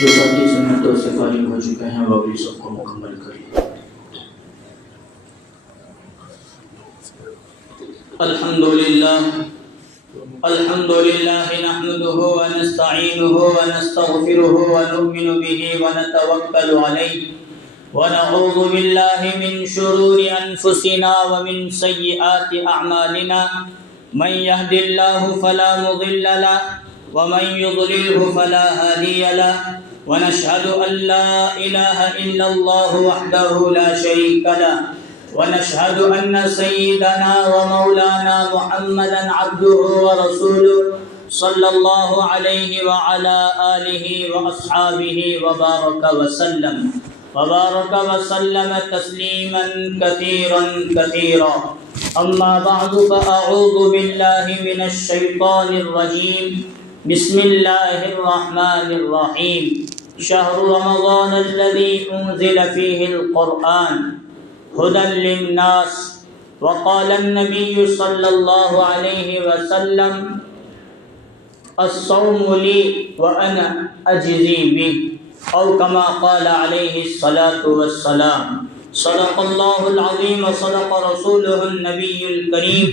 جو ساتھی سنتوں سے فارغ ہو چکے ہیں وہ بھی سب کو مکمل کریے۔ الحمد للہ نحمده ونستعینه ونستغفره ونؤمن به ونتوکل علیہ ونعوذ باللہ من شرور انفسنا ومن سیئات اعمالنا من يهد الله فلا مضل له ومن يضلله فلا هادي له ونشهد أن لا إله إلا الله وحده لا شريك له ونشهد أن سيدنا ومولانا محمدا عبده ورسوله صلى الله عليه وعلى آله وأصحابه وبارك وسلم تسليما كثيرا كثيرا أما بعد فأعوذ بالله من الشيطان الرجيم بسم الله الرحمن الرحيم شهر رمضان الذي أنزل فيه القرآن هدى للناس وقال النبي صلى الله عليه وسلم الصوم لي وأنا أجزي به أو كما قال عليه الصلاة والسلام صدق الله العظيم وصدق رسوله النبي الكريم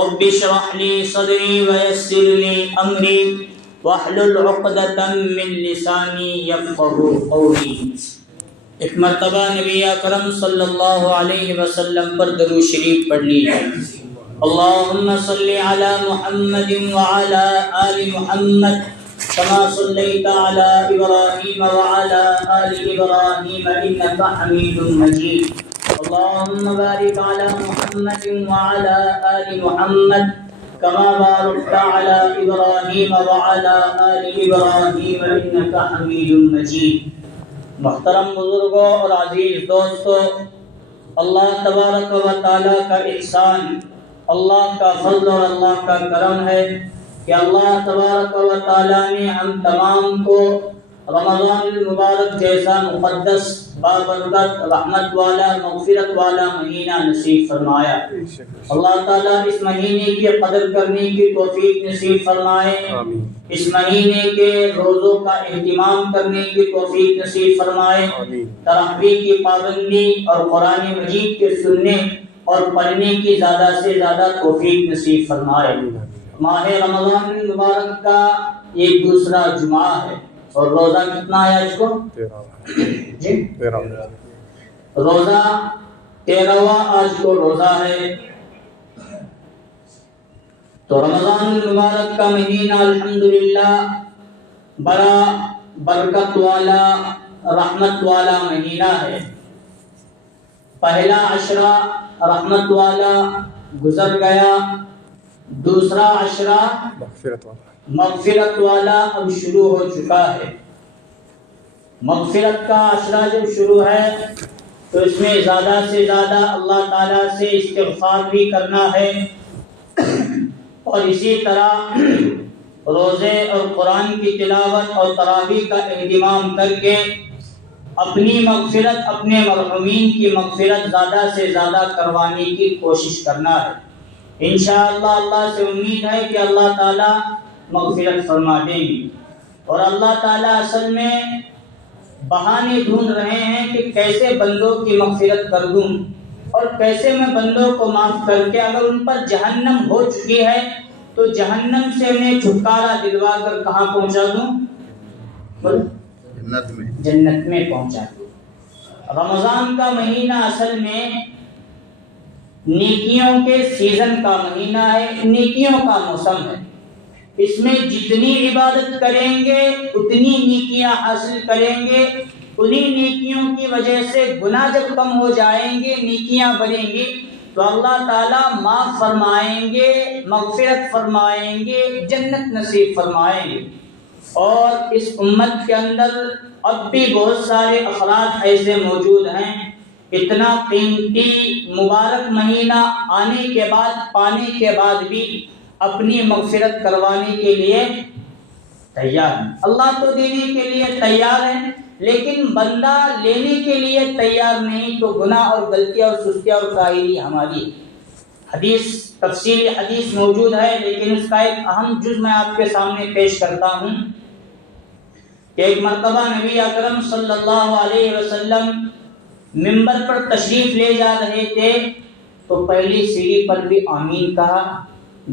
رب اشرح لي صدري ويسر لي أمري واحلل عقدة من لساني يفقهوا قولي۔ ایک مرتبہ نبی اکرم صلی اللہ علیہ وسلم پر درود شریف پڑھ لیجیے۔ اللهم صل على محمد وعلى آل محمد كما صليت على إبراهيم وعلى آل إبراهيم إنك حميد مجيد اللهم بارك على محمد وعلى آل محمد كما باركت على إبراهيم وعلى آل إبراهيم إنك حميد مجيد۔ محترم بزرگوں اور عزیز دوستو، اللہ تبارک و تعالیٰ کا احسان، اللہ کا فضل اور اللہ کا کرم ہے کہ اللہ تبارک و تعالیٰ نے ہم تمام کو رمضان المبارک جیسا مقدس بابرکت رحمت والا مغفرت والا مہینہ نصیب فرمایا۔ اللہ تعالیٰ اس مہینے کی قدر کرنے کی توفیق نصیب فرمائے، اس مہینے کے روزوں کا اہتمام کرنے کی توفیق نصیب فرمائے، تراویح کی پابندی اور قرآن مجید کے سننے اور پڑھنے کی زیادہ سے زیادہ توفیق نصیب فرمائے۔ ماہ رمضان المبارک کا یہ دوسرا جمعہ ہے اور روزہ کتنا ہے آج کو؟ 13 روزہ 13واں آج کو روزہ ہے۔ تو رمضان المبارک کا مہینہ الحمدللہ بڑا برکت والا رحمت والا مہینہ ہے۔ پہلا عشرہ رحمت والا گزر گیا، دوسرا عشرہ مغفرت والا اب شروع ہو چکا ہے۔ مغفرت کا عشرہ جب شروع ہے تو اس میں زیادہ سے زیادہ اللہ تعالیٰ سے استغفار بھی کرنا ہے، اور اسی طرح روزے اور قرآن کی تلاوت اور تراویح کا اہتمام کر کے اپنی مغفرت اپنے مرحومین کی مغفرت زیادہ سے زیادہ کروانے کی کوشش کرنا ہے۔ انشاءاللہ اللہ سے امید ہے کہ اللہ تعالیٰ مغفرت فرما دیں گے، اور اللہ تعالیٰ اصل میں بہانے ڈھونڈ رہے ہیں کہ کیسے بندوں کی مغفرت کر دوں اور کیسے میں بندوں کو معاف کر کے اگر ان پر جہنم ہو چکی ہے تو جہنم سے انہیں چھٹکارا دلوا کر کہاں پہنچا دوں؟ جنت میں پہنچا دوں۔ رمضان کا مہینہ اصل میں نیکیوں کے سیزن کا مہینہ ہے، نیکیوں کا موسم ہے۔ اس میں جتنی عبادت کریں گے اتنی نیکیاں حاصل کریں گے، انہی نیکیوں کی وجہ سے گناہ جب کم ہو جائیں گے نیکیاں بڑھیں گی تو اللہ تعالیٰ معاف فرمائیں گے، مغفرت فرمائیں گے، جنت نصیب فرمائیں گے۔ اور اس امت کے اندر اب بھی بہت سارے افراد ایسے موجود ہیں اتنا قیمتی مبارک مہینہ آنے کے بعد پانے کے بعد بھی اپنی مغفرت کروانے کے لیے تیار ہیں۔ اللہ تو دینے کے لیے تیار ہے لیکن بندہ لینے کے لیے تیار نہیں، تو گناہ اور غلطیاں اور سستیاں اور کاہلی ہماری حدیث تفصیلی حدیث موجود ہے، لیکن اس کا ایک اہم جز میں آپ کے سامنے پیش کرتا ہوں کہ ایک مرتبہ نبی اکرم صلی اللہ علیہ وسلم منبر پر تشریف لے جا رہے تھے تو پہلی سیڑھی پر بھی آمین کہا،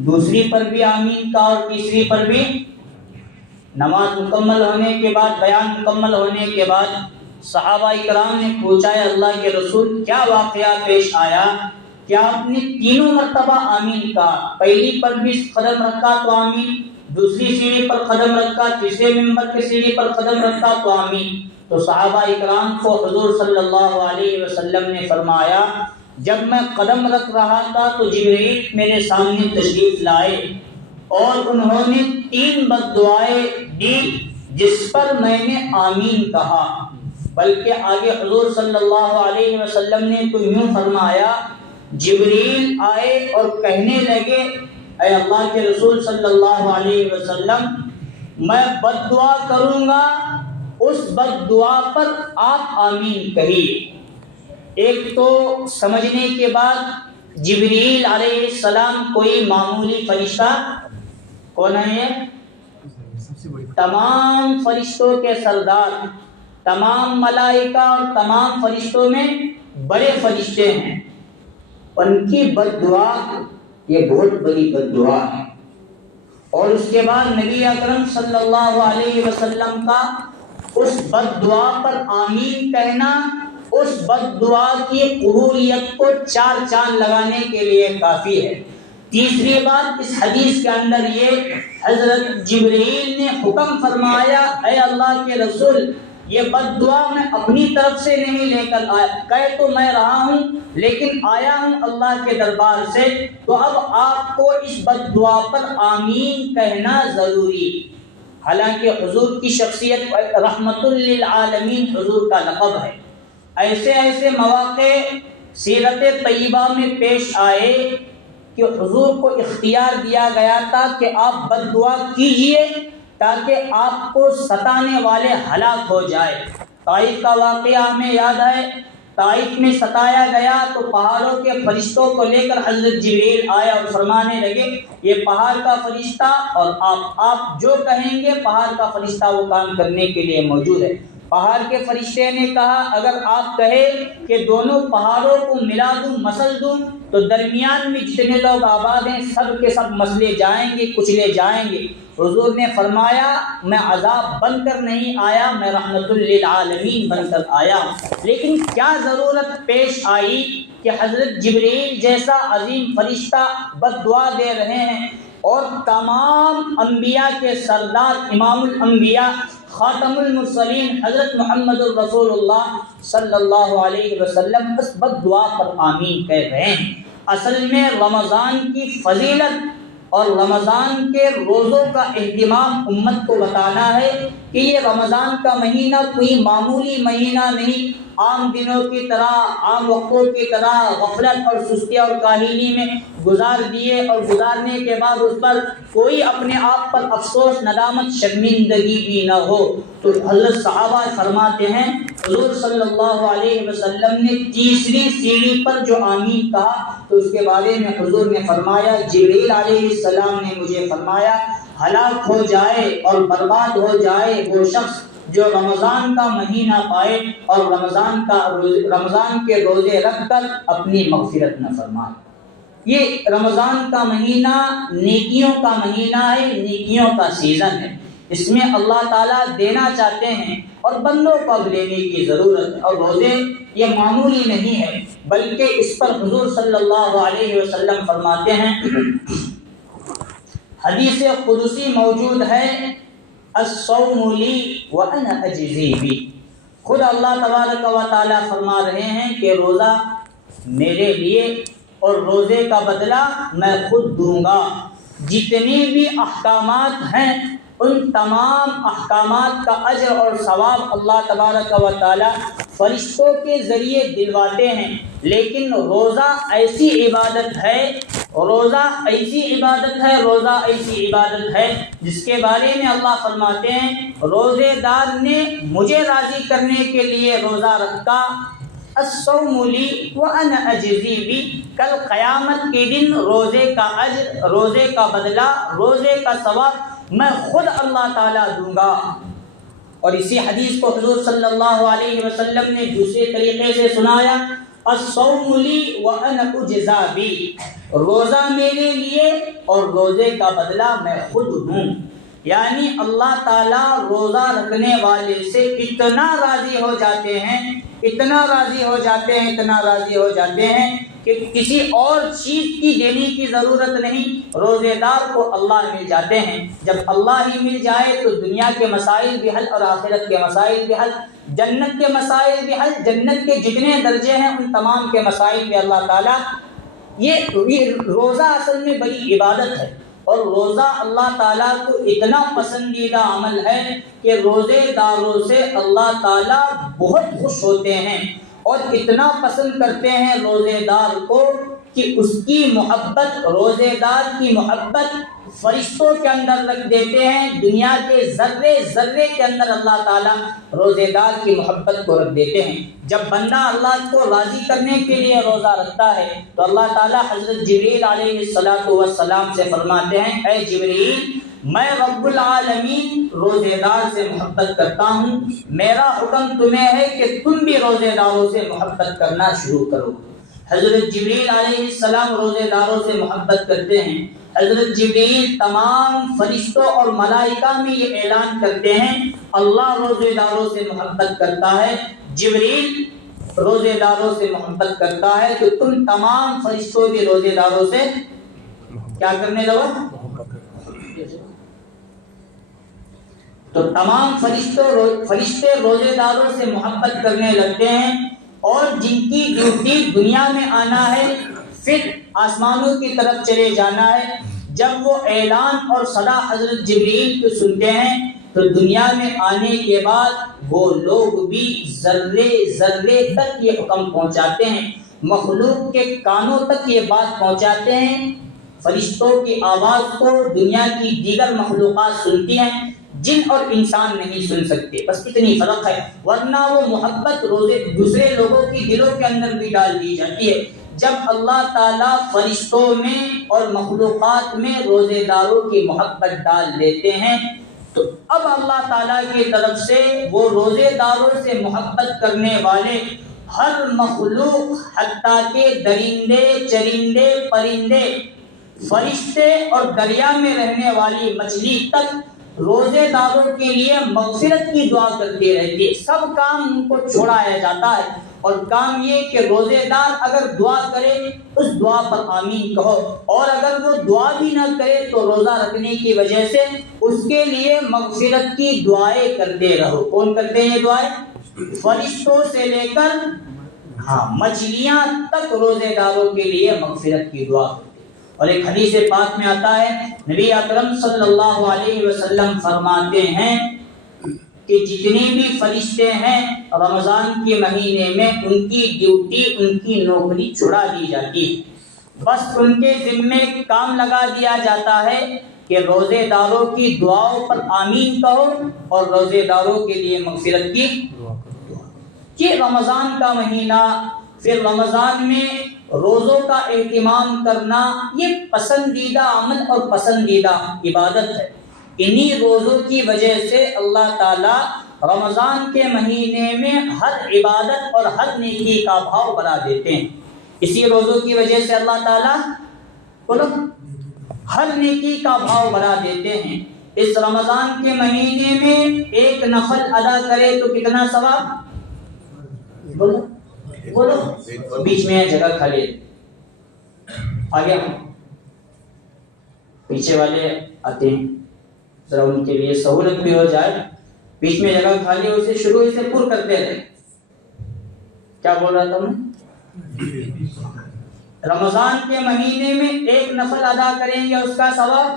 دوسری پر بھی آمین کہا اور تیسری پر بھی۔ نماز مکمل ہونے کے بعد، بیان مکمل ہونے کے بعد صحابہ کرام نے پوچھا ہے اللہ کے رسول کیا واقعہ پیش آیا کہ آپ نے تینوں مرتبہ آمین کہا؟ پہلی پر بھی قدم رکھا تو آمین، دوسری سیڑھی پر قدم رکھا، تیسرے منبر کی سیڑھی پر قدم رکھا تو آمین۔ تو صحابہ اکرام کو حضور صلی اللہ علیہ وسلم نے فرمایا جب میں قدم رکھ رہا تھا تو جبرائیل میرے سامنے تشریف لائے اور انہوں نے 3 بد دعائیں دی جس پر میں نے آمین کہا، بلکہ آگے حضور صلی اللہ علیہ وسلم نے تو یوں فرمایا جبرائیل آئے اور کہنے لگے اے اللہ کے رسول صلی اللہ علیہ وسلم میں بد دعا کروں گا، اس بد دعا پر آپ آمین کہیے۔ ایک تو سمجھنے کے بعد جبرائیل علیہ السلام کوئی معمولی فرشتہ کون ہے؟ تمام فرشتوں کے سردار، تمام ملائکہ اور تمام فرشتوں میں بڑے فرشتے ہیں، ان کی بد دعا یہ بہت بڑی بد دعا ہے۔ اور اس کے بعد نبی اکرم صلی اللہ علیہ وسلم کا اس بد دعا پر آمین کہنا اس بد دعا کی قبولیت کو 4 چاند لگانے کے لیے کافی ہے۔ تیسری بات اس حدیث کے اندر یہ حضرت جبرائیل نے حکم فرمایا اے اللہ کے رسول یہ بد دعا میں اپنی طرف سے نہیں لے کر آیا، کہہ تو میں رہا ہوں لیکن آیا ہوں اللہ کے دربار سے، تو اب آپ کو اس بد دعا پر آمین کہنا ضروری۔ حالانکہ حضور کی شخصیت رحمت للعالمین حضور کا لقب ہے، ایسے ایسے مواقع سیرت طیبہ میں پیش آئے کہ حضور کو اختیار دیا گیا تھا کہ آپ بد دعا کیجئے تاکہ آپ کو ستانے والے ہلاک ہو جائے۔ طائف کا واقعہ ہمیں یاد ہے، طائف میں ستایا گیا تو پہاڑوں کے فرشتوں کو لے کر حضرت جبرائیل آیا اور فرمانے لگے یہ پہاڑ کا فرشتہ اور آپ جو کہیں گے پہاڑ کا فرشتہ وہ کام کرنے کے لیے موجود ہے۔ پہاڑ کے فرشتے نے کہا اگر آپ کہیں کہ دونوں پہاڑوں کو ملا دوں مسل دوں تو درمیان میں جتنے لوگ آباد ہیں سب کے سب مسلے جائیں گے، کچلے جائیں گے۔ حضور نے فرمایا میں عذاب بن کر نہیں آیا، میں رحمت للعالمین بن کر آیا۔ لیکن کیا ضرورت پیش آئی کہ حضرت جبرائیل جیسا عظیم فرشتہ بد دعا دے رہے ہیں اور تمام انبیاء کے سردار امام الانبیاء خاتم المرسلین حضرت محمد الرسول اللہ صلی اللہ علیہ وسلم اس بد دعا پر آمین کہہ رہے ہیں۔ اصل میں رمضان کی فضیلت اور رمضان کے روزوں کا اہتمام امت کو بتانا ہے کہ یہ رمضان کا مہینہ کوئی معمولی مہینہ نہیں، عام دنوں کی طرح عام وقتوں کی طرح غفلت اور سستی اور کاہلی میں گزار دیے اور گزارنے کے بعد اس پر کوئی اپنے آپ پر افسوس ندامت شرمندگی بھی نہ ہو۔ تو حضرت صحابہ فرماتے ہیں حضور صلی اللہ علیہ وسلم نے تیسری سیڑھی پر جو آمین کہا تو اس کے بارے میں حضور نے فرمایا جبرائیل علیہ السلام نے مجھے فرمایا ہلاک ہو جائے اور برباد ہو جائے وہ شخص جو رمضان کا مہینہ پائے اور رمضان کے روزے رکھ کر اپنی مغفرت نہ فرمائے۔ یہ رمضان کا مہینہ نیکیوں کا مہینہ ہے، نیکیوں کا سیزن ہے، اس میں اللہ تعالیٰ دینا چاہتے ہیں اور بندوں کو اب لینے کی ضرورت ہے۔ اور روزے یہ معمولی نہیں ہے بلکہ اس پر حضور صلی اللہ علیہ وسلم فرماتے ہیں، حدیث قدسی موجود ہے الصوم لی وانا اجزی بہ، خود اللہ تبارک و تعالیٰ فرما رہے ہیں کہ روزہ میرے لیے اور روزے کا بدلہ میں خود دوں گا۔ جتنی بھی احکامات ہیں ان تمام احکامات کا اجر اور ثواب اللہ تبارک و تعالیٰ فرشتوں کے ذریعے دلواتے ہیں، لیکن روزہ ایسی عبادت ہے روزہ ایسی عبادت ہے جس کے بارے میں اللہ فرماتے ہیں روزے دار نے مجھے راضی کرنے کے لیے روزہ رکھا، الصوم لی وانا اجزی بہ، کل قیامت کے دن روزے کا اجر، روزے کا بدلہ، روزے کا ثواب میں خود اللہ تعالیٰ دوں گا۔ اور اسی حدیث کو حضور صلی اللہ علیہ وسلم نے دوسرے طریقے سے سنایا، الصوم لی وانا اجزا بی، روزہ میرے لیے اور روزے کا بدلہ میں خود ہوں۔ یعنی اللہ تعالیٰ روزہ رکھنے والے سے اتنا راضی ہو جاتے ہیں، اتنا راضی ہو جاتے ہیں، اتنا راضی ہو جاتے ہیں کہ کسی اور چیز کی دینے کی ضرورت نہیں، روزے دار کو اللہ مل جاتے ہیں۔ جب اللہ ہی مل جائے تو دنیا کے مسائل بھی حل اور آخرت کے مسائل بھی حل، جنت کے مسائل بھی حل، جنت کے جتنے درجے ہیں ان تمام کے مسائل بھی اللہ تعالیٰ۔ یہ روزہ اصل میں بڑی عبادت ہے، اور روزہ اللہ تعالیٰ کو اتنا پسندیدہ عمل ہے کہ روزے داروں سے اللہ تعالیٰ بہت خوش ہوتے ہیں اور اتنا پسند کرتے ہیں روزے دار کو کہ اس کی محبت، روزے دار کی محبت فرشتوں کے اندر رکھ دیتے ہیں، دنیا کے ذرے ذرے کے اندر اللہ تعالیٰ روزے دار کی محبت کو رکھ دیتے ہیں۔ جب بندہ اللہ کو راضی کرنے کے لیے روزہ رکھتا ہے تو اللہ تعالیٰ حضرت جبریل علیہ السلام سے فرماتے ہیں، اے جبریل، میں رب العالمین روزے دار سے محبت کرتا ہوں، میرا حکم تمہیں ہے کہ تم بھی روزے داروں سے محبت کرنا شروع کرو۔ حضرت جبریل علیہ السلام روزے داروں سے محبت کرتے ہیں۔ حضرت جبریل تمام فرشتوں اور ملائکہ میں یہ اعلان کرتے ہیں، اللہ روزے داروں سے محبت کرتا ہے، جبریل روزے داروں سے محبت کرتا ہے، تو تم تمام فرشتوں بھی روزے داروں سے کیا کرنے لگو؟ تو تمام فرشتے روزے داروں سے محبت کرنے لگتے ہیں، اور جن کی ڈیوٹی دنیا میں آنا ہے، پھر آسمانوں کی طرف چلے جانا ہے، جب وہ اعلان اور صدا حضرت جبریل کو سنتے ہیں تو دنیا میں آنے کے بعد وہ لوگ بھی ذرے ذرے تک یہ حکم پہنچاتے ہیں، مخلوق کے کانوں تک یہ بات پہنچاتے ہیں، فرشتوں کی آواز کو دنیا کی دیگر مخلوقات سنتی ہیں، جن اور انسان نہیں سن سکتے، بس اتنی فرق ہے، ورنہ وہ محبت دوسرے لوگوں کی دلوں کے اندر بھی ڈال دی جاتی ہے۔ جب اللہ تعالیٰ فرشتوں میں اور مخلوقات میں روزے داروں کی محبت ڈال دیتے ہیں تو اب اللہ تعالیٰ کی طرف سے وہ روزے داروں سے محبت کرنے والے ہر مخلوق، حتیٰ کہ درندے، چرندے، پرندے، فرشتے اور دریا میں رہنے والی مچھلی تک روزے داروں کے لیے مغفرت کی دعا کرتی رہتی ہے۔ سب کام ان کو چھوڑایا جاتا ہے، اور کام یہ کہ روزے دار اگر دعا کرے اس دعا پر آمین کہو، اور اگر وہ دعا بھی نہ کرے تو روزہ رکھنے کی وجہ سے اس کے لیے مغفرت کی دعائیں کرتے رہو۔ کون کرتے ہیں یہ دعائیں؟ فرشتوں سے لے کر مچھلیاں تک روزے داروں کے لیے مغفرت کی دعا کرتے ہیں۔ اور ایک حدیث پاک میں آتا ہے، نبی اکرم صلی اللہ علیہ وسلم فرماتے ہیں کہ جتنے بھی فرشتے ہیں رمضان کے مہینے میں ان کی ڈیوٹی، ان کی نوکری چھڑا دی جاتی ہے، بس ان کے ذمے کام لگا دیا جاتا ہے کہ روزے داروں کی دعاؤں پر آمین کہو اور روزے داروں کے لیے مغفرت کی دعا کرو۔ کہ رمضان کا مہینہ، پھر رمضان میں روزوں کا اہتمام کرنا، یہ پسندیدہ عمل اور پسندیدہ عبادت ہے۔ انہی روزوں کی وجہ سے اللہ تعالیٰ رمضان کے مہینے میں ہر عبادت اور ہر نیکی کا بھاؤ بڑھا دیتے ہیں۔ اسی روزوں کی وجہ سے اللہ تعالیٰ ہر نیکی کا بھاؤ بڑھا دیتے ہیں۔ اس رمضان کے مہینے میں ایک نفل ادا کرے تو کتنا ثواب؟ بولو، بیچ میں جگہ خالی، آگے پیچھے والے آتے ہیں، ذرا ان کے لیے سہولت بھی ہو جائے، بیچ میں جگہ خالی ہے اسے شروع سے پر کرتے رہے۔ کیا بول رہا تھا میں؟ رمضان کے مہینے میں ایک نفل ادا کریں گے اس کا ثواب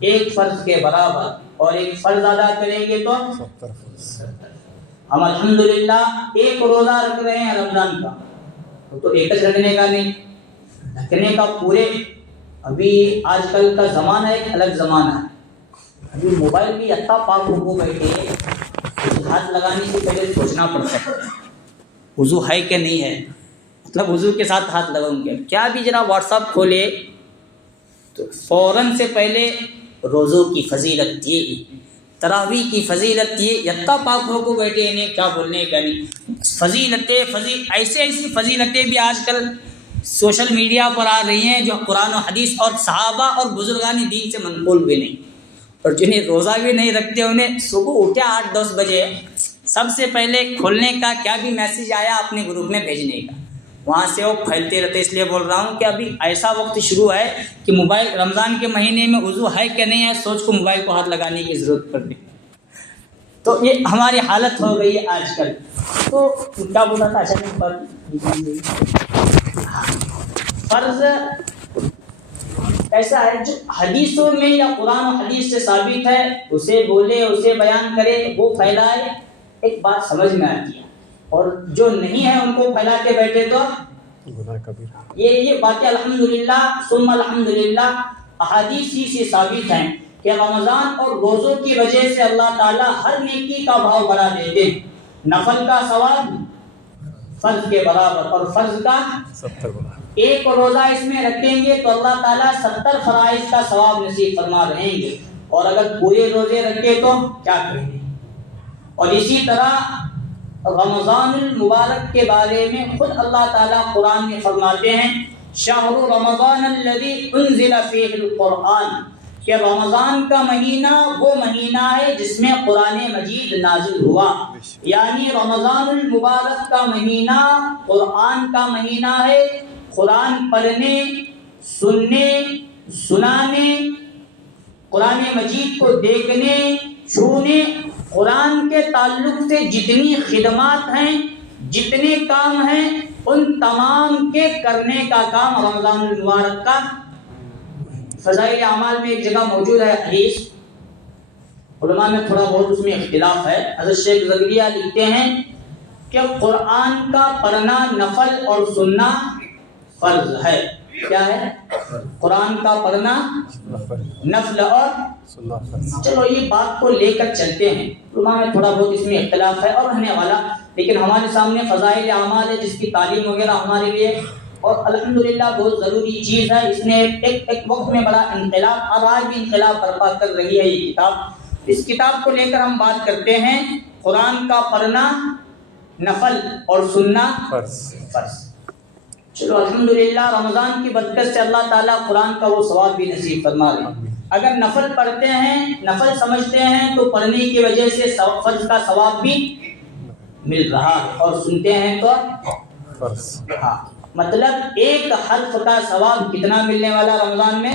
ایک فرض کے برابر، اور ایک فرض ادا کریں گے تو 70 فرض۔ ہم الحمدللہ ایک روزہ رکھ رہے ہیں رمضان کا، تو ایک رکھنے کا نہیں، رکھنے کا پورے۔ ابھی آج کل کا زمانہ ایک الگ زمانہ ہے، ابھی موبائل بھی اتنا پاک رکو بیٹھے، ہاتھ لگانے سے پہلے سوچنا پڑتا ہے وضو ہے کہ نہیں ہے، مطلب وضو کے ساتھ ہاتھ لگاؤں گے کیا بھی، ذرا واٹس ایپ کھولے تو فوراً سے پہلے روزوں کی فضیلت تھی تراویح کی فضیلت یہ یتا پاک ہو کو بیٹھے انہیں کیا بولنے کا نہیں. ایسی فضیلتیں بھی آج کل سوشل میڈیا پر آ رہی ہیں جو قرآن و حدیث اور صحابہ اور بزرگان دین سے منقول بھی نہیں. اور جنہیں روزہ بھی نہیں رکھتے انہیں صبح اٹھے 8-10 بجے سب سے پہلے کھولنے کا کیا بھی میسیج آیا اپنے گروپ میں بھیجنے کا, وہاں سے وہ پھیلتے رہتے. اس لیے بول رہا ہوں کہ ابھی ایسا وقت شروع ہے کہ موبائل رمضان کے مہینے میں وضو ہے کہ نہیں ہے سوچ کو موبائل کو ہاتھ لگانے کی ضرورت پڑ رہی. تو یہ ہماری حالت ہو گئی ہے آج کل. تو کیا بولا تھا فرض ایسا ہے جو حدیثوں میں یا قرآن و حدیث سے ثابت ہے اسے بولے, اسے بیان کرے, وہ پھیلائے, ایک بات سمجھ میں آتی ہے. اور جو نہیں ہے ان کو پھیلا کے بیٹھے تو یہ باتیں الحمدللہ ثم الحمدللہ احادیث ہی سے ثابت ہیں کہ رمضان اور روزوں کی وجہ سے اللہ تعالیٰ ہر نیکی کا بھاؤ بڑھا دیتے ہیں. نفل کا ثواب فرض کے برابر اور فرض کا 70 ایک روزہ اس میں رکھیں گے تو اللہ تعالیٰ 70 فرائض کا ثواب نصیب فرما رہیں گے. اور اگر پورے روزے رکھے تو کیا کریں گے. اور اسی طرح رمضان المبارک کے بارے میں خود اللہ تعالیٰ قرآن میں فرماتے ہیں شہر رمضان الذی انزل فیہ القرآن, کہ رمضان کا مہینہ وہ مہینہ ہے جس میں قرآن مجید نازل ہوا. یعنی رمضان المبارک کا مہینہ قرآن کا مہینہ ہے. قرآن پڑھنے, سننے, سنانے, قرآن مجید کو دیکھنے, چھونے, قرآن کے تعلق سے جتنی خدمات ہیں, جتنے کام ہیں, ان تمام کے کرنے کا کام رمضان المبارک کا. فضائل اعمال میں ایک جگہ موجود ہے حدیث, علماء میں تھوڑا بہت اس میں اختلاف ہے. حضرت شیخ زکریا لکھتے ہیں کہ قرآن کا پڑھنا نفل اور سننا فرض ہے. کیا ہے؟ قرآن کا پڑھنا نفل اور سننا. چلو یہ بات کو لے کر چلتے ہیں. علماء میں تھوڑا بہت اس میں اختلاف ہے اور رہنے والا, لیکن ہمارے سامنے فضائل اعمال ہے جس کی تعلیم وغیرہ ہمارے لیے اور الحمدللہ بہت ضروری چیز ہے. اس نے ایک وقت میں بڑا انقلاب, اور آج بھی انقلاب برپا کر رہی ہے یہ کتاب. اس کتاب کو لے کر ہم بات کرتے ہیں قرآن کا پڑھنا نفل اور سننا فرض. چلو الحمدللہ رمضان کی برکت سے اللہ تعالیٰ قرآن کا وہ ثواب بھی نصیب فرما رہے ہیں. اگر نفل پڑھتے ہیں, نفل سمجھتے ہیں تو پڑھنے کی وجہ سے فرض کا ثواب بھی مل رہا ہے, اور سنتے ہیں تو فرض. ہاں مطلب ایک حرف کا ثواب کتنا ملنے والا رمضان میں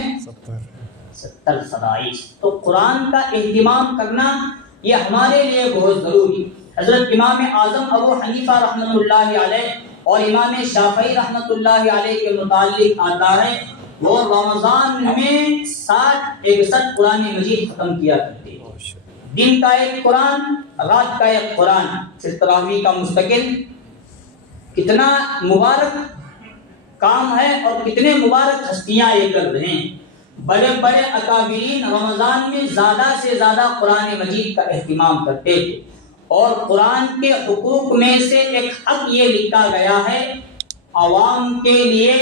70 فرائض. تو قرآن کا اہتمام کرنا یہ ہمارے لیے بہت ضروری. حضرت امام اعظم ابو حنیفہ رحمۃ اللہ علیہ اور امام شافعی رحمۃ اللہ علیہ کے متعلق آتا ہے وہ رمضان میں 61 قرآن مجید ختم کیا کرتے ہیں. دن کا ایک قرآن, رات کا ایک قرآن, پھر تراویح کا مستقل. کتنا مبارک کام ہے اور کتنے مبارک ہستیاں یہ کر رہے ہیں. بڑے بڑے اکابرین رمضان میں زیادہ سے زیادہ قرآن مجید کا اہتمام کرتے تھے. اور قرآن کے حقوق میں سے ایک حق یہ لکھا گیا ہے عوام کے لیے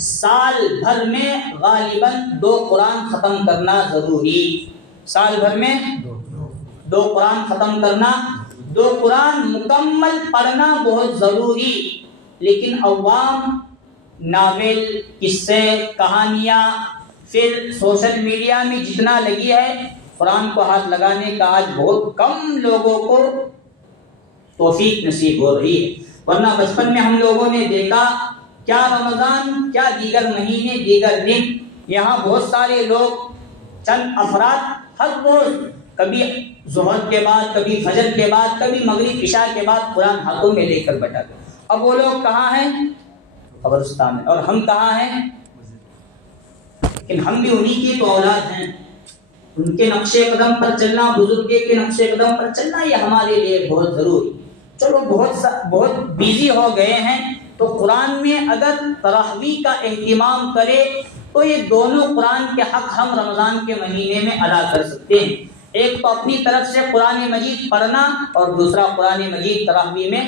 سال بھر میں غالباً 2 قرآن ختم کرنا ضروری. سال بھر میں 2 قرآن ختم کرنا, 2 قرآن مکمل پڑھنا بہت ضروری. لیکن عوام ناول, قصے, کہانیاں, پھر سوشل میڈیا میں جتنا لگی ہے قرآن کو ہاتھ لگانے کا آج بہت کم لوگوں کو توفیق نصیب ہو رہی ہے. ورنہ بچپن میں ہم لوگوں نے دیکھا کیا رمضان کیا دیگر مہینے دیگر دن یہاں بہت سارے لوگ چند افراد ہر روز کبھی ظہر کے بعد, کبھی فجر کے بعد, کبھی مغرب عشاء کے بعد قرآن ہاتھوں میں لے کر بیٹھا تھا. اب وہ لوگ کہاں ہیں؟ قبرستان میں. اور ہم کہاں ہیں؟ لیکن ہم بھی انہی کی تو اولاد ہیں. ان کے نقش قدم پر چلنا, بزرگے کے نقش قدم پر چلنا یہ ہمارے لیے بہت ضروری. چلو بہت بیزی ہو گئے ہیں تو قرآن میں اگر تراویح کا اہتمام کرے تو یہ دونوں قرآن کے حق ہم رمضان کے مہینے میں ادا کر سکتے ہیں. ایک تو اپنی طرف سے قرآن مجید پڑھنا اور دوسرا قرآن مجید تراویح میں.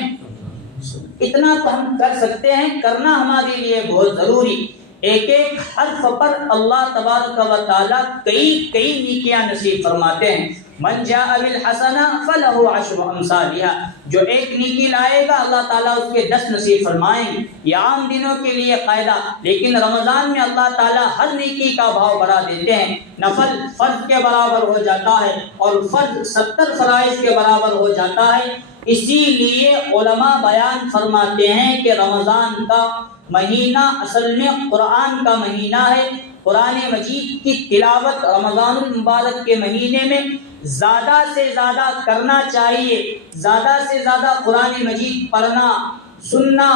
اتنا تو ہم کر سکتے ہیں, کرنا ہمارے لیے بہت ضروری. ایک ایک حرف پر اللہ تبارک و تعالیٰ کئی نیکیاں نصیب فرماتے ہیں. من جاء بالحسنہ فلہ عشر امثالھا، جو ایک نیکی لائے گا اللہ تعالیٰ اس کے 10 نصیب فرمائیں گے. یہ عام دنوں کے لیے قاعدہ، لیکن رمضان میں اللہ تعالیٰ ہر نیکی کا بھاؤ بڑھا دیتے ہیں. نفل فرض کے برابر ہو جاتا ہے اور فرض 70 فرائض کے برابر ہو جاتا ہے. اسی لیے علماء بیان فرماتے ہیں کہ رمضان کا مہینہ اصل میں قرآن کا مہینہ ہے. قرآن مجید کی تلاوت رمضان المبارک کے مہینے میں زیادہ سے زیادہ کرنا چاہیے. زیادہ سے زیادہ قرآن مجید پڑھنا، سننا،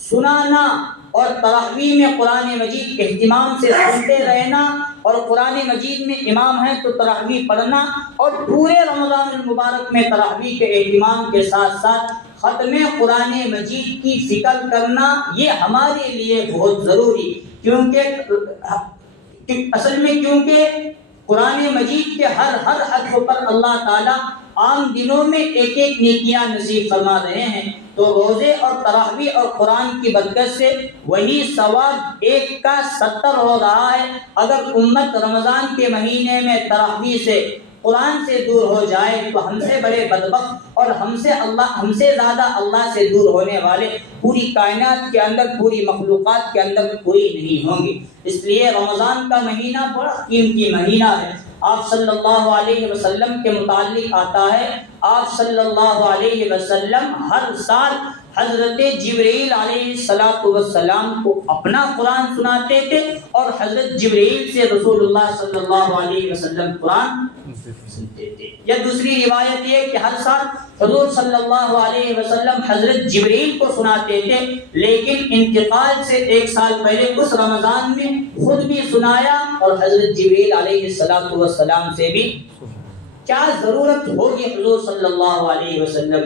سنانا اور تراویح میں قرآن مجید اہتمام سے سنتے رہنا، اور قرآن مجید میں امام ہے تو تراویح پڑھنا، اور پورے رمضان المبارک میں تراویح کے اہتمام کے ساتھ ساتھ ختم قرآن مجید کی فکر کرنا، یہ ہمارے لیے بہت ضروری. کیونکہ قرآن مجید کے ہر حرف پر اللہ تعالیٰ عام دنوں میں ایک ایک نیکیاں نصیب فرما رہے ہیں. تو روزے اور تراویح اور قرآن کی برکت سے وہی ثواب 1 کا 70 ہو رہا ہے. اگر امت رمضان کے مہینے میں تراویح سے، قرآن سے دور ہو جائے تو ہم سے بڑے بدبخت اور ہم سے زیادہ اللہ سے دور ہونے والے پوری کائنات کے اندر، پوری مخلوقات کے اندر کوئی نہیں ہوں گے. اس لیے رمضان کا مہینہ بڑا قیمتی مہینہ ہے. آپ صلی اللہ علیہ وسلم کے متعلق آتا ہے، آپ صلی اللہ علیہ وسلم ہر سال حضرت جبرائیل علیہ السلام کو اپنا قرآن سناتے تھے، اور حضرت جبرائیل سے رسول اللہ صلی اللہ علیہ وسلم قرآن سنتے تھے. یا دوسری روایت یہ کہ ہر سال حضور صلی اللہ علیہ وسلم حضرت جبرائیل کو سناتے تھے، لیکن انتقال سے 1 سال پہلے اس رمضان میں خود بھی سنایا اور حضرت جبرائیل علیہ السلام سے بھی. کیا ضرورت ہوگی حضور صلی اللہ علیہ وسلم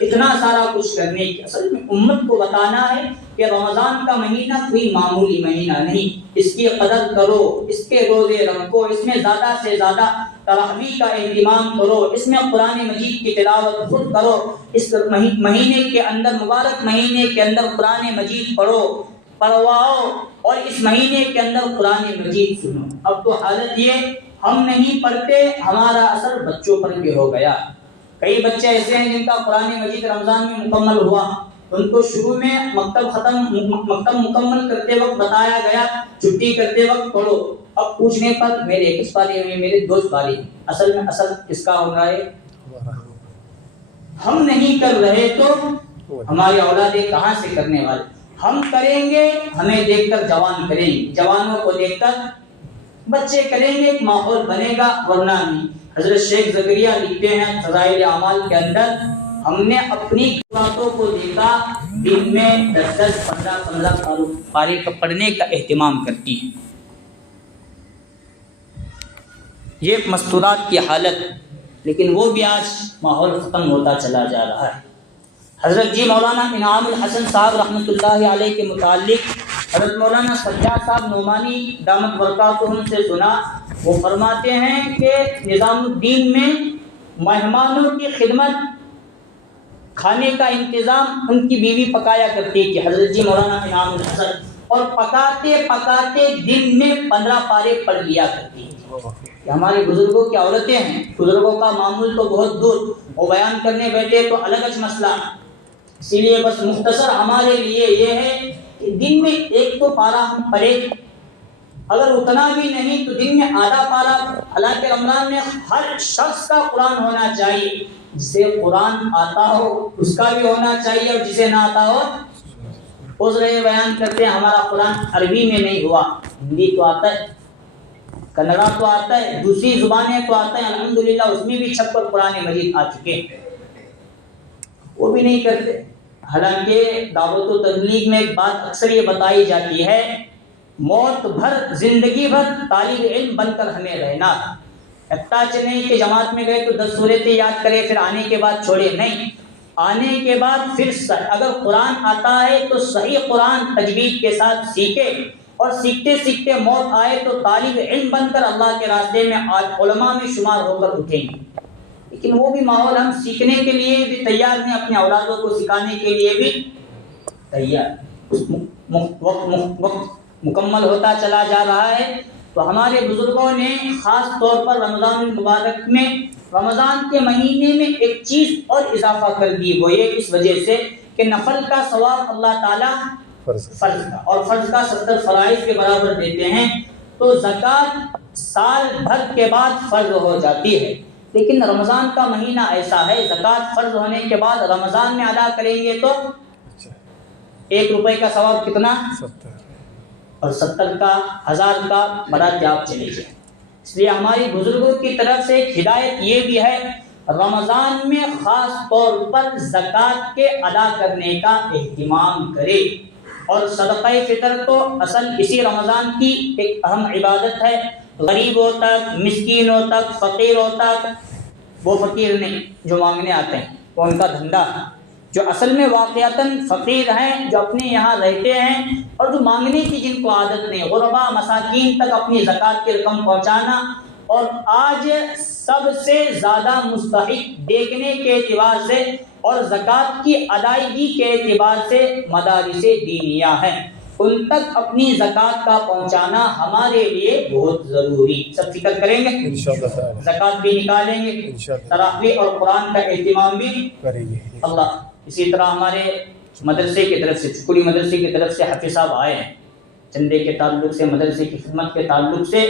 اتنا سارا کچھ کرنے کی؟ اصل میں امت کو بتانا ہے کہ رمضان کا مہینہ کوئی معمولی مہینہ نہیں. اس کی قدر کرو، اس کے روزے رکھو، اس میں زیادہ سے زیادہ تراویح کا اہتمام کرو، اس میں قرآن مجید کی تلاوت خود کرو. اس مہینے کے اندر، مبارک مہینے کے اندر قرآن مجید پڑھواؤ، اور اس مہینے کے اندر قرآن مجید سنو. اب تو حالت یہ، ہم نہیں پڑھتے، ہمارا اثر بچوں پر بھی ہو گیا. کئی بچے ایسے ہیں جن کا قرآن مجید رمضان میں مکمل ہوا، ان کو شروع میں مکتب مکمل کرتے وقت بتایا گیا چھٹی کرتے وقت پڑھو. اب پوچھنے پر میرے 21 پارے ہوئے، میرے 2 پارے. اصل میں اثر کس کا ہو رہا ہے؟ ہم نہیں کر رہے تو ہماری اولادیں کہاں سے کرنے والے؟ ہم کریں گے، ہمیں دیکھ کر جوان کریں گے، جوانوں کو دیکھ کر بچے کریں گے، ایک ماحول بنے گا، ورنہ نہیں. حضرت شیخ زکریا لکھتے ہیں فضائل اعمال کے اندر، ہم نے اپنی باتوں کو دیکھا دن میں 10 15 پارے پڑھنے کا اہتمام کرتی ہیں. یہ مستورات کی حالت، لیکن وہ بھی آج ماحول ختم ہوتا چلا جا رہا ہے. حضرت مولانا انعام الحسن صاحب رحمۃ اللہ علیہ کے متعلق حضرت مولانا سجاد صاحب نعمانی دامت برکاتہم سے سنا. وہ فرماتے ہیں کہ نظام الدین میں مہمانوں کی خدمت، کھانے کا انتظام ان کی بیوی پکایا کرتی تھی، حضرت مولانا انعام الحسن، اور پکاتے پکاتے دن میں 15 پارے پڑھ لیا کرتی تھی. ہمارے بزرگوں کی عورتیں ہیں، بزرگوں کا معمول تو بہت دور، وہ بیان کرنے بیٹھے تو الگ مسئلہ. اسی لیے بس مختصر ہمارے لیے یہ ہے کہ دن میں 1 تو پارا ہم پڑھے، اگر اتنا بھی نہیں تو دن میں آدھا پارا. حالانکہ رمضان میں ہر شخص کا قرآن ہونا چاہیے، جسے قرآن آتا ہو اس کا بھی ہونا چاہیے، اور جسے نہ آتا ہو. عذر بیان کرتے ہیں ہمارا قرآن عربی میں نہیں ہوا، ہندی تو آتا ہے، کنڑا تو آتا ہے، دوسری زبانیں تو آتا ہے، الحمدللہ اس میں بھی چھپ کر قرآن مجید آ چکے ہیں، وہ بھی نہیں کرتے. حالانکہ دعوت و تبلیغ میں ایک بات اکثر یہ بتائی جاتی ہے، موت بھر، زندگی بھر طالب علم بن کر ہمیں رہنا. احتاج نہیں کہ جماعت میں گئے تو 10 سورتیں یاد کرے پھر آنے کے بعد چھوڑے، نہیں. آنے کے بعد پھر اگر قرآن آتا ہے تو صحیح قرآن تجوید کے ساتھ سیکھے، اور سیکھتے سیکھتے موت آئے تو طالب علم بن کر اللہ کے راستے میں علماء میں شمار ہو کر اٹھیں گے. لیکن وہ بھی ماحول ہم سیکھنے کے لیے بھی تیار ہیں، اپنے اولادوں کو سکھانے کے لیے بھی تیار. مکمل ہوتا چلا جا رہا ہے، تو ہمارے بزرگوں نے خاص طور پر رمضان المبارک میں، رمضان کے مہینے میں ایک چیز اور اضافہ کر دی، وہ یہ اس وجہ سے کہ نفل کا ثواب اللہ تعالیٰ فرض کا اور فرض کا 70 فرائض کے برابر دیتے ہیں، تو زکوٰۃ سال بھر کے بعد فرض ہو جاتی ہے، لیکن رمضان کا مہینہ ایسا ہے زکوٰۃ فرض ہونے کے بعد رمضان میں ادا کریں گے تو 1 روپے کا ثواب کتنا؟ 70، اور 70 کا 1000 کا بڑھاتے آپ چلے جائیں۔ اس لیے ہماری بزرگوں کی طرف سے ایک ہدایت یہ بھی ہے، رمضان میں خاص طور پر زکوٰۃ کے ادا کرنے کا اہتمام کرے، اور صدقہ فطر تو اصل اسی رمضان کی ایک اہم عبادت ہے۔ غریبوں تک، مسکینوں تک، فقیروں تک، وہ فقیر نہیں جو مانگنے آتے ہیں، وہ ان کا دھندا ہے، جو اصل میں واقعتاً فقیر ہیں، جو اپنے یہاں رہتے ہیں اور جو مانگنے کی جن کو عادت نہیں، غربا مساکین تک اپنی زکوٰۃ کی رقم پہنچانا، اور آج سب سے زیادہ مستحق دیکھنے کے اعتبار سے اور زکوٰۃ کی ادائیگی کے اعتبار سے مدارس دینیہ ہیں، ان تک اپنی زکوٰۃ کا پہنچانا ہمارے لیے بہت ضروری۔ سب فکر کریں گے انشاءاللہ، زکوٰۃ بھی نکالیں گے، تراویح اور قرآن کا اہتمام بھی کریں گے اللہ۔ اسی طرح ہمارے مدرسے کی طرف سے، چکوری مدرسے کی طرف سے حافظ صاحب آئے ہیں چندے کے تعلق سے، مدرسے کی خدمت کے تعلق سے،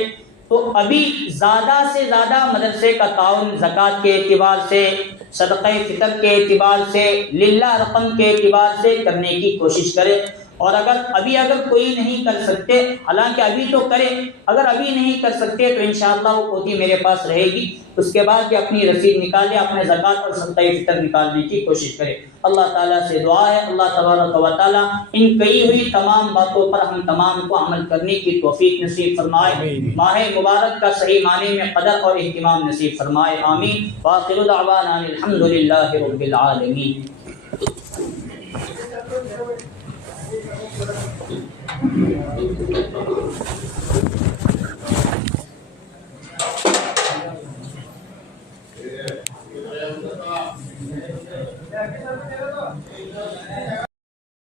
تو ابھی زیادہ سے زیادہ مدرسے کا تعاون زکوٰۃ کے اعتبار سے، صدقہ فطر کے اعتبار سے، للہ رقم کے اعتبار سے کرنے کی کوشش کرے، اور اگر کوئی نہیں کر سکتے، حالانکہ ابھی تو کرے، اگر ابھی نہیں کر سکتے تو انشاءاللہ وہ پوتھی میرے پاس رہے گی، اس کے بعد بھی اپنی رسید نکالے، اپنے زکوٰۃ اور صدقہ فطر نکالنے کی کوشش کرے۔ اللہ تعالیٰ سے دعا ہے اللہ تبارک و تعالیٰ ان کہی ہوئی تمام باتوں پر ہم تمام کو عمل کرنے کی توفیق نصیب فرمائے، ماہ مبارک کا صحیح معنی میں قدر اور اہتمام نصیب فرمائے، آمین۔ وآخر دعوانا الحمدللہ رب العالمین۔